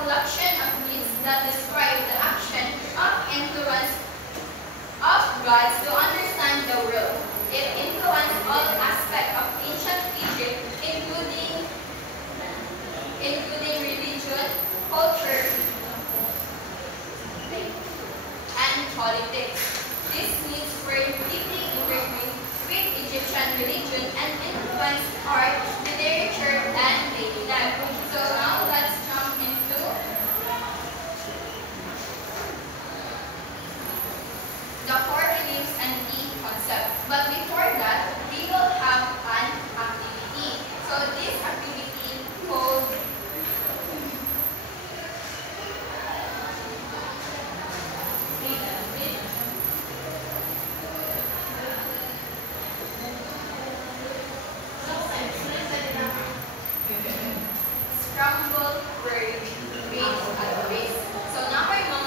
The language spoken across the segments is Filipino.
collection of myths that describe the action of influence of gods to understand the world. It influenced all aspects of ancient Egypt, including religion, culture, and politics. These myths were deeply intertwined with Egyptian religion and influenced art, literature, and daily life. So now let's jump into the core beliefs and key concepts. But before that, we will have an activity. So this activity called Scramble word race at race. So number mga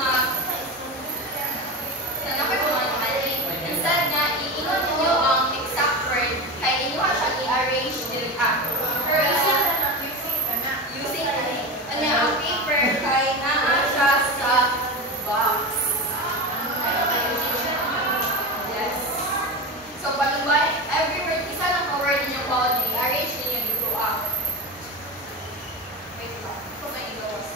mali. Instead nga, iingon ninyo ang exact word kaya inuha siya i-arrange dili using ang paper kay naa siya sa box. Yes. So paluway, every word, isa lang ka word ninyong bawal i-arrange ninyo dito Wait lang. Ito may igawas.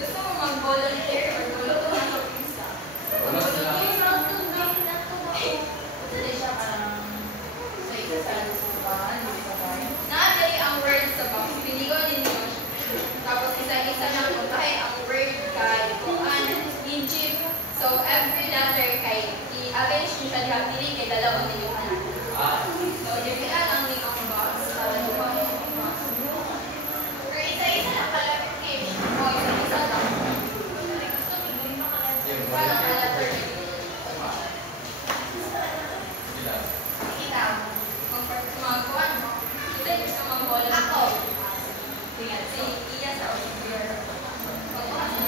Gusto mo mag-volunteer or gulo ko na mag-isa? Nakadali ang word sa box. Piligon ninyo. Tapos isa-isa na kung tayo ang word kay Kuan, Egypt. So every letter kay i-arrange nyo siya diha pili kay dalawang ninyo kanan. So dipila lang din ang box. Or isa-isa na clarification. O isa-isa lang. Para ang letter kita. Magkuhan mo. Kita yung gusto mong bola. Ako. Tingnan. Si Iya sa Olivier. Magkuhan sa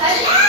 Hala!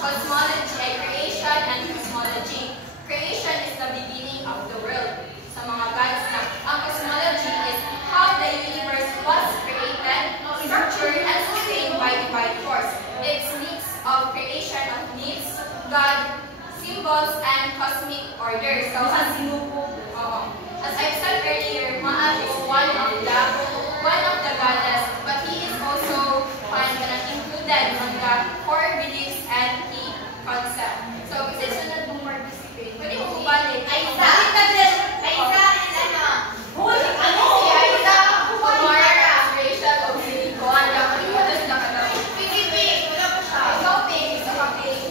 cosmology, creation and cosmology. Creation is the beginning of the world. Sa mga gods na, ang cosmology is how the universe was created, structured, and sustained by divine force. It's mix of creation of myths, God, symbols, and cosmic order. So, as I've said earlier, Ma'at is one of the goddess, but he is also included on the core beliefs and key concept. So, kasi sunod mong participate, pwede mo balik. Aisa and Hoy! Ano? Si Aisa, Kumara, Rachel, o Silico. Ano? Ano sila ka daw? Pink. Wala pa siya. Ikaw pink. Isa ka pink.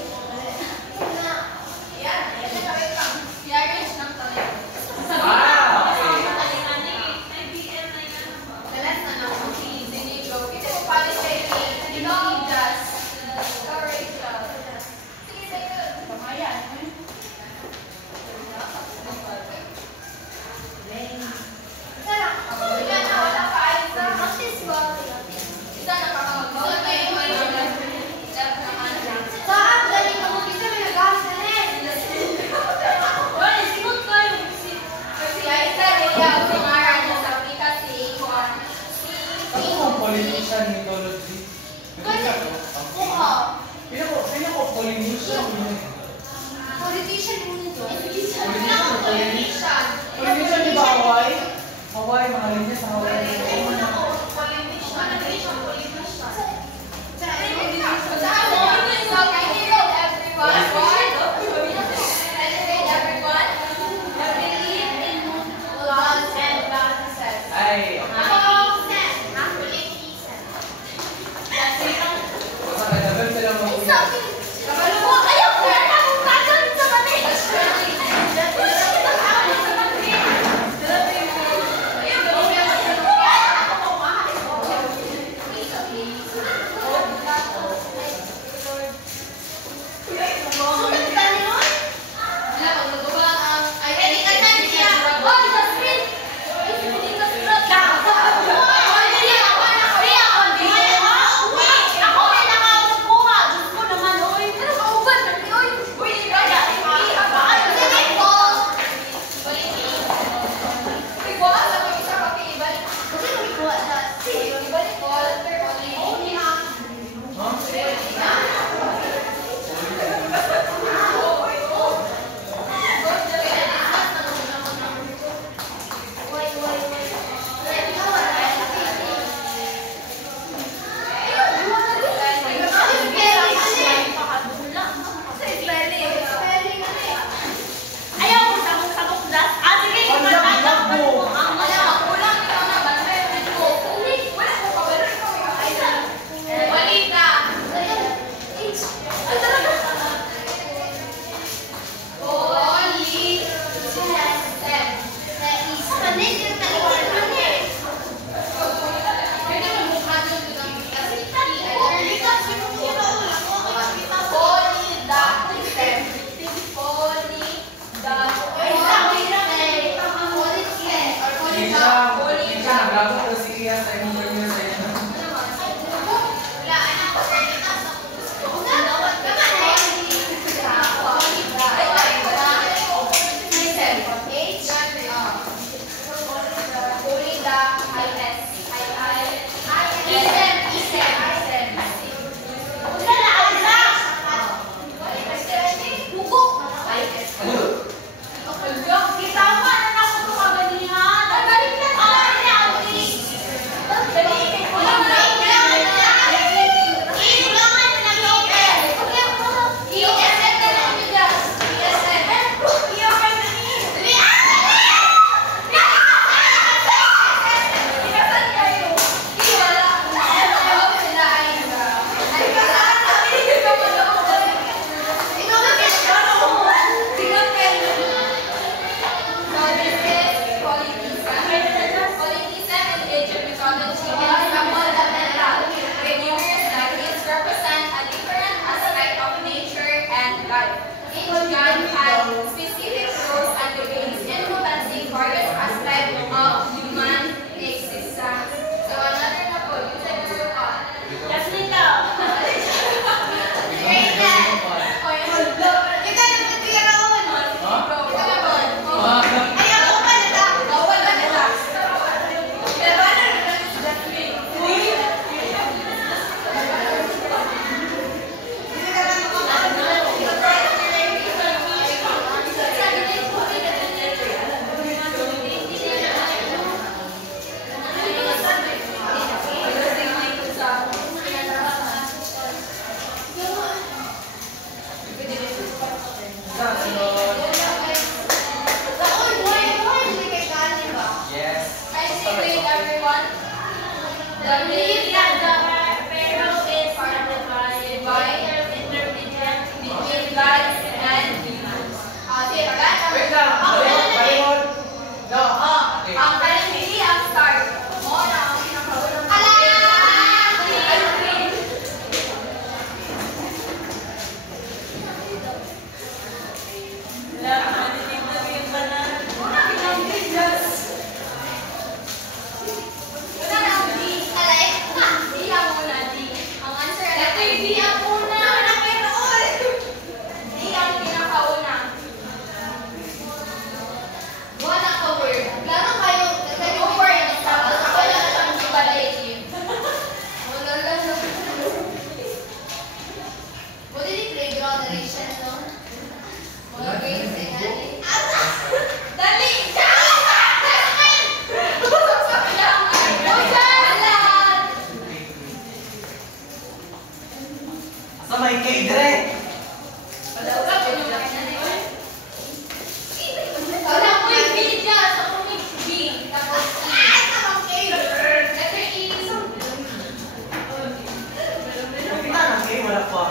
Yan. Si Irish ng tayo. Polynesian mythology. Polynesian di ba Hawaii? Hawaii, mahalin niya sa Hawaii. Great. baby, ako na. Di ang pinakauna. Wala ka word. Lalo kayo, kayo word. Tapos ako lang siyang superlative. Wala lang. Buti di playground direction, no? Mga grades, eh. Dali! Sa may kay Dre. Nakita na kay wala pa.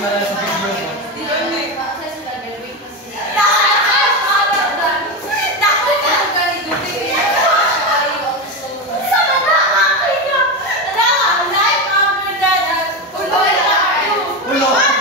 para sa video. Ulo!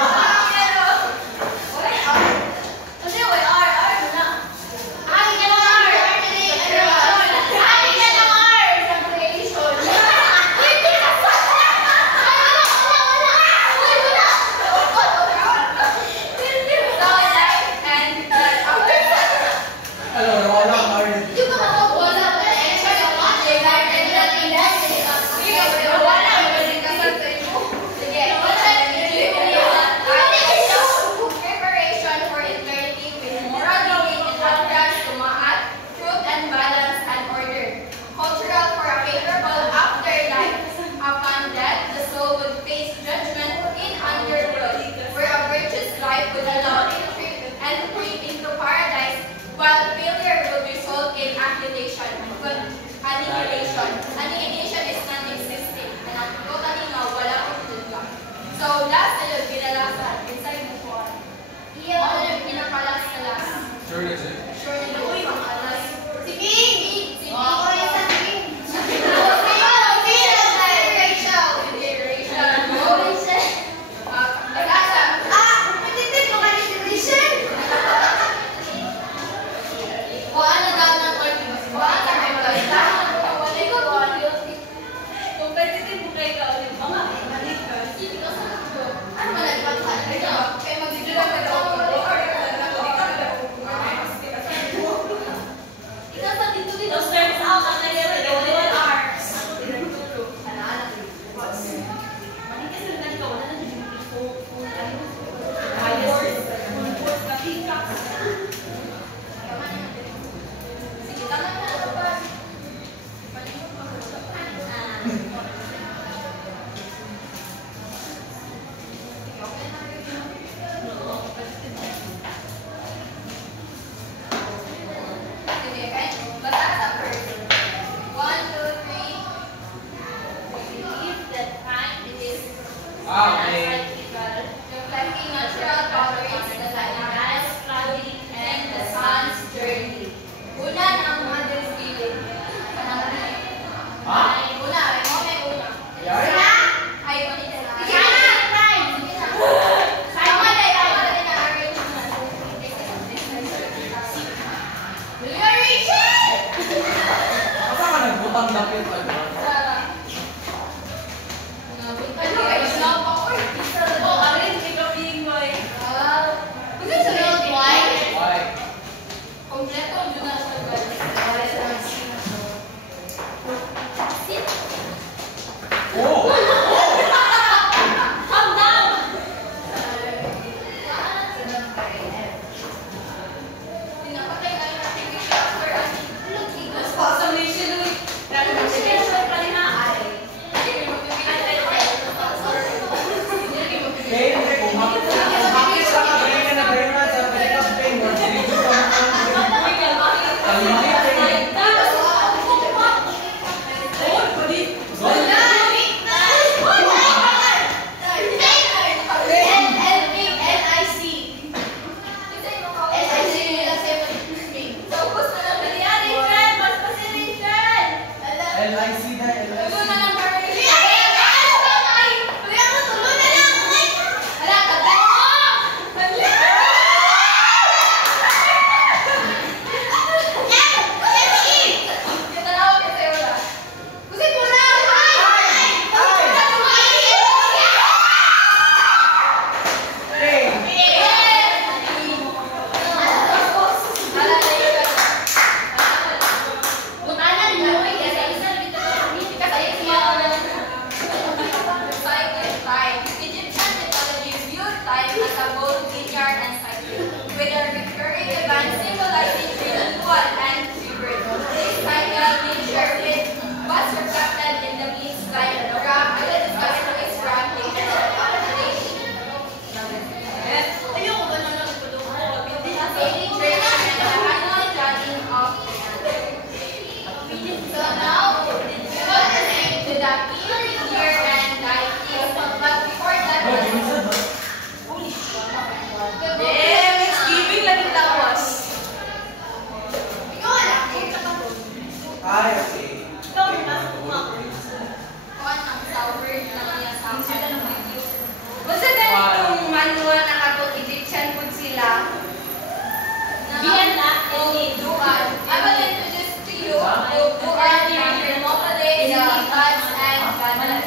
Duan. I will introduce to you Duan, Hermopolis, Libans, and Ganas.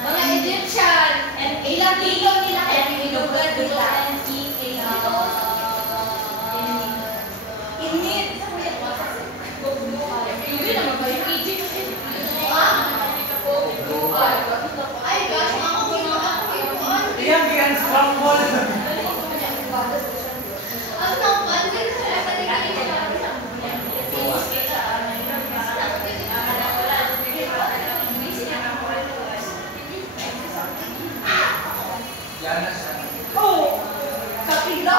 Mga Egyptian, ilang dito nila kaya nilugan nila. Init. Hindi naman ba yung Egypt? Ay, gosh, ako Iyan, iyan, scramble. Oh, kapila.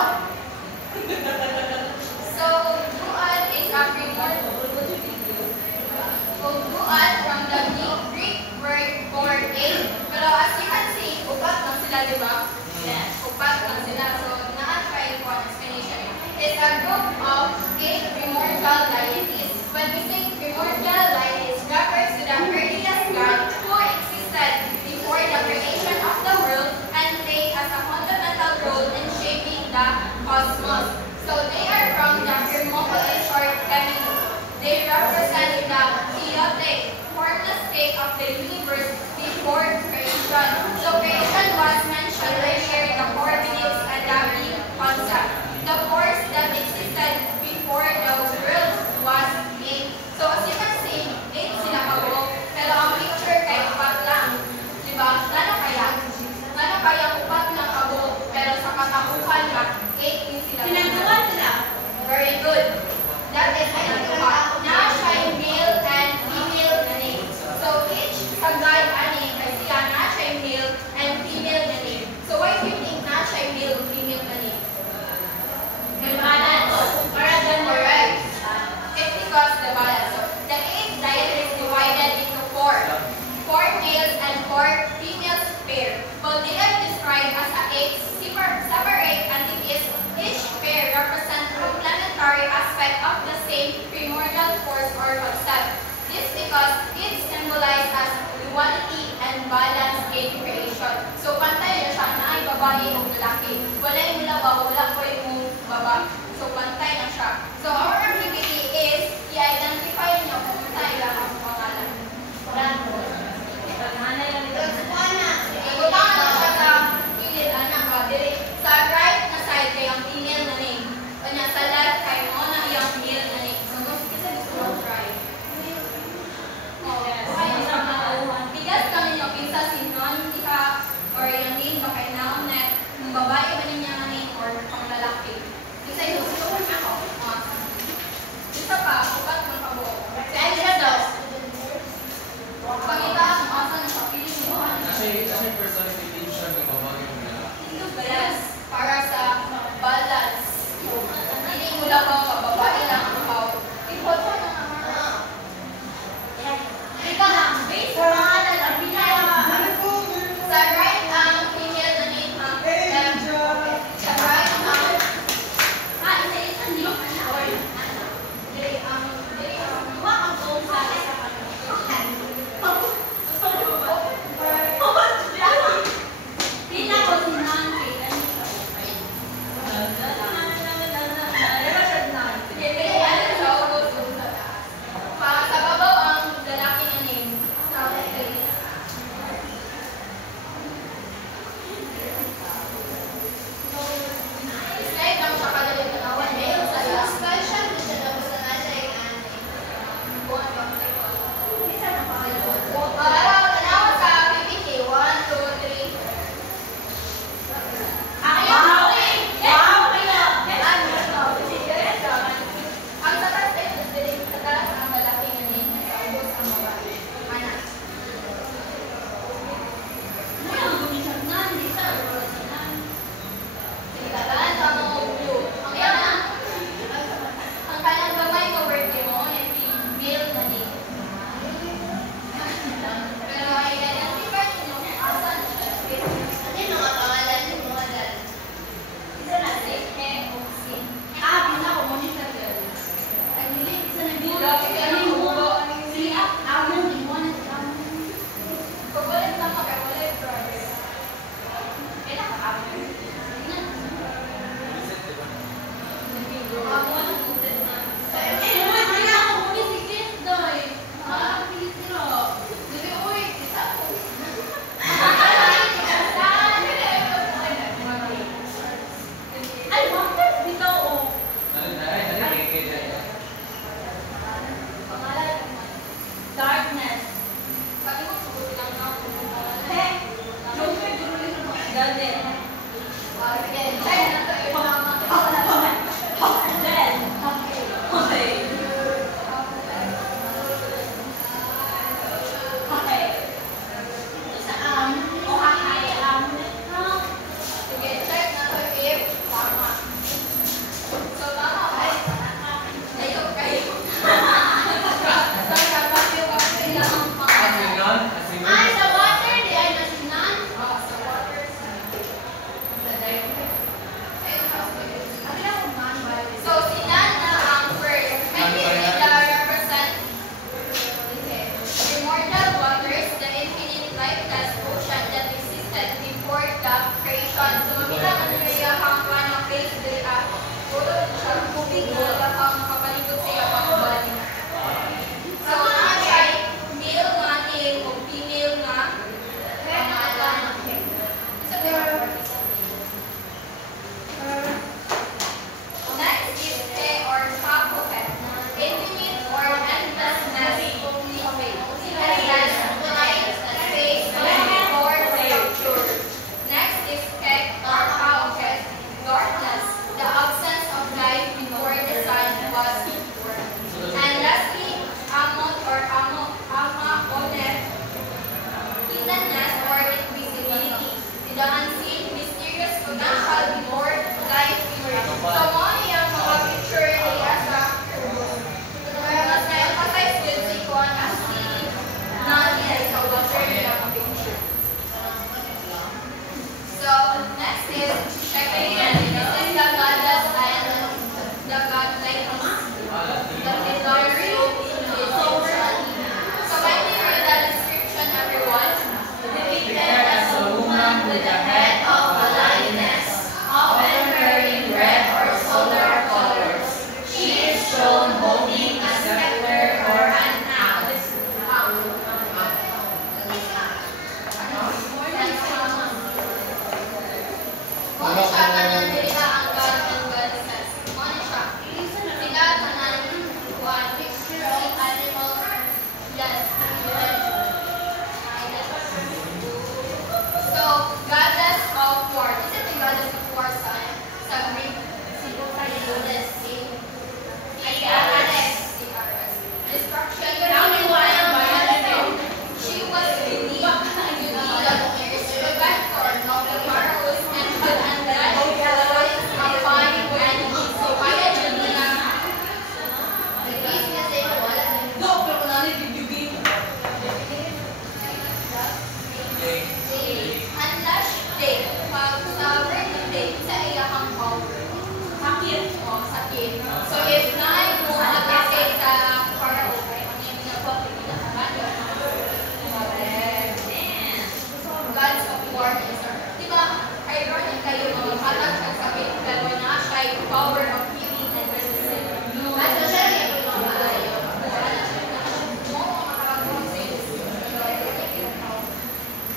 So, Duan is a Duan from the Greek word for eight. Pero as you can see, upat lang sila, di ba? Yes. Upat lang sila. So, na-try ko an explanation. It's a group of eight primordial deities. When we say primordial deities, refers to the earliest God who existed before the creation of the world and played as a fundamental role in shaping the cosmos. So they are from the Hermopolis or Gemini. They represent the chaotic, formless state of the universe before creation. So creation was mentioned earlier in the four beliefs and the big concept. The force that existed before the world was made. So as you can see, 8 sila kabuo. Pero ang picture kay upat lang. Diba? Lalo kaya upat lang kabuo. Pero sa katapusan ka, 8 yung sila. Pinagtuwan sila. Very good. That is pinagtuwa. Na siya yung male and female na name. So each sagay ani kasi na siya yung male and female na name. So why do you think na siya yung male and female na name? Correct. It's because the balance. So the 8 diet is divided into 4. 4 males and 4 females pair. But they are described as a 8 separate entities. Each pair represents a planetary aspect of the same primordial force or concept. This because it symbolizes as duality and balance in creation. So pantay na siya na ay babae o lalaki. Wala yung labaw, wala po yung baba. So pantay na siya. So our activity is i-identify nyo kung saan ilang ang pangalan. Ibutangan na siya sa kilid, anak ka. Sa right na side kay ang female na name. Kanya sa left kay mo na iyang male na name. So gusto mo try. Bigas kami nyo, pinsa si non, diha, or yung name ba kay naon net, kung babae ba niya nga name or pang power of healing and medicine. At so siya rin po yung maayo.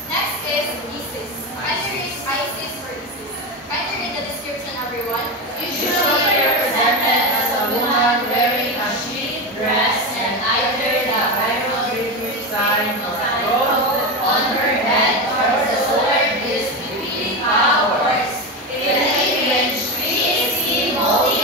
Next is Isis. Can you read Isis or Isis? Can you read the description, everyone? Usually represented as a woman wearing a sheath dress and either the hieroglyphic sign of growth on her head or the sword is repeating powers. In the image, she is seen holding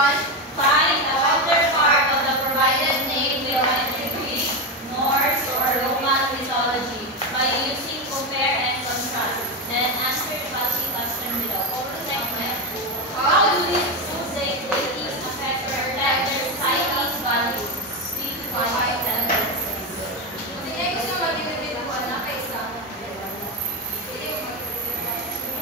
one. Find the counterpart of the provided name with either Greek, Norse, or Roman mythology by using compare and contrast. Then answer the following question below. How do these deities affect or reflect their society's values? 3 to 5 sentences. Sige, gusto mag-individual na kaysa. Sige, mag-individual.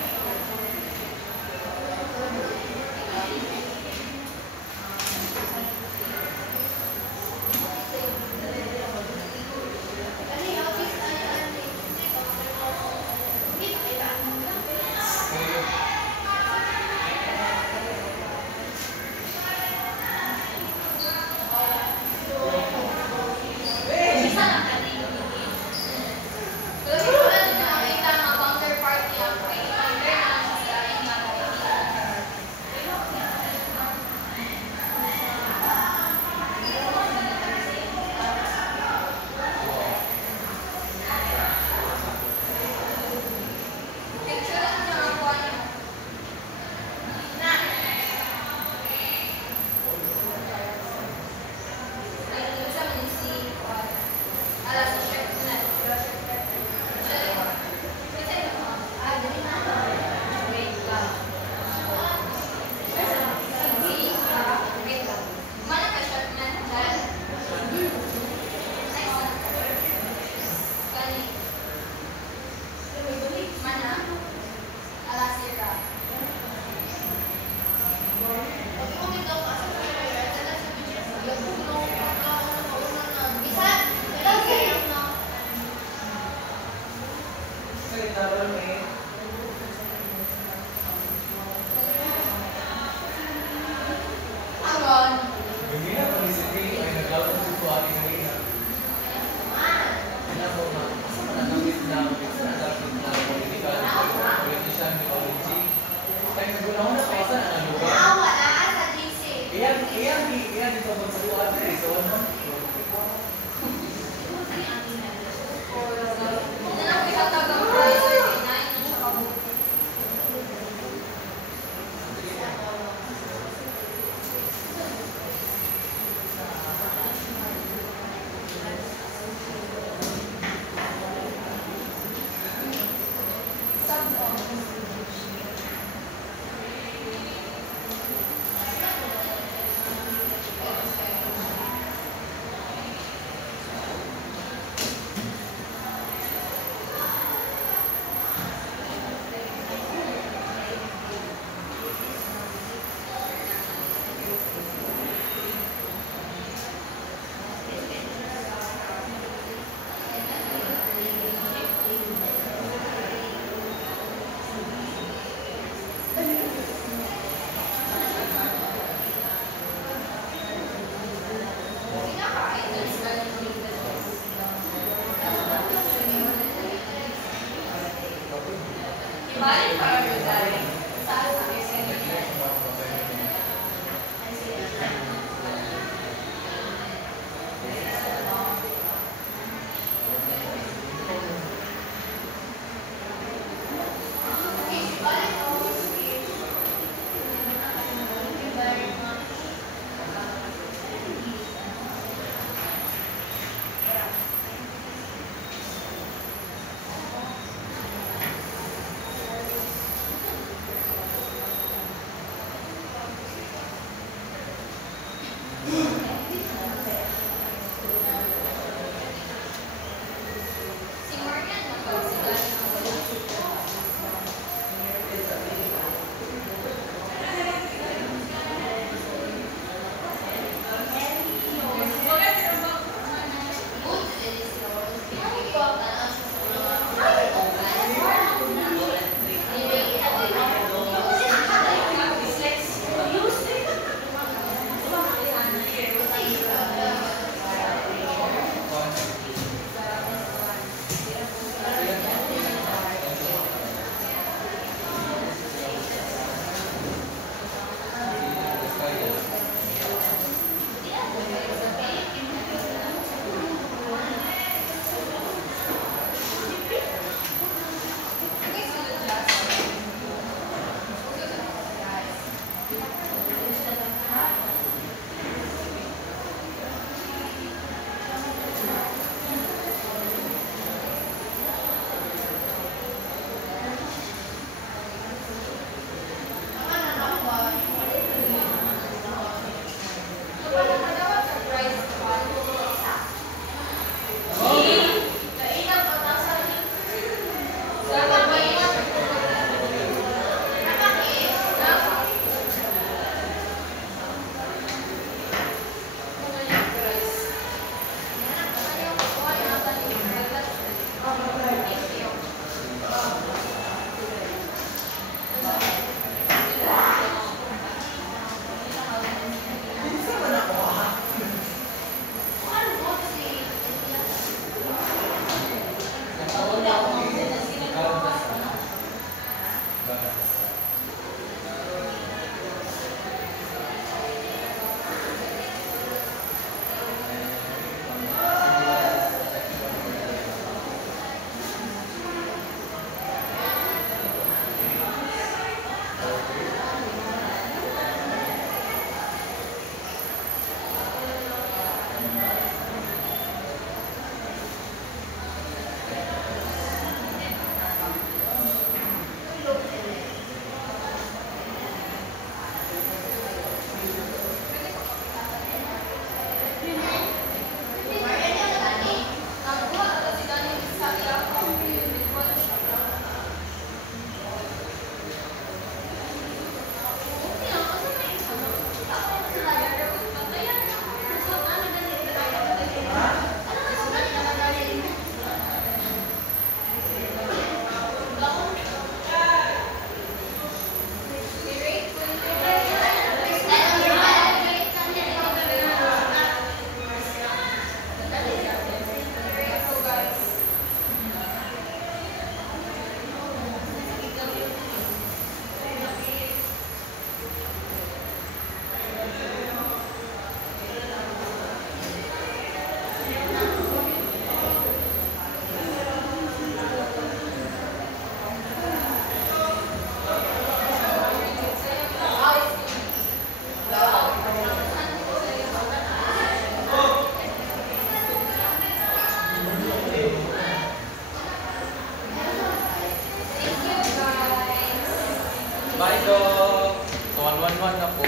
Bye, Doc. 111 na po.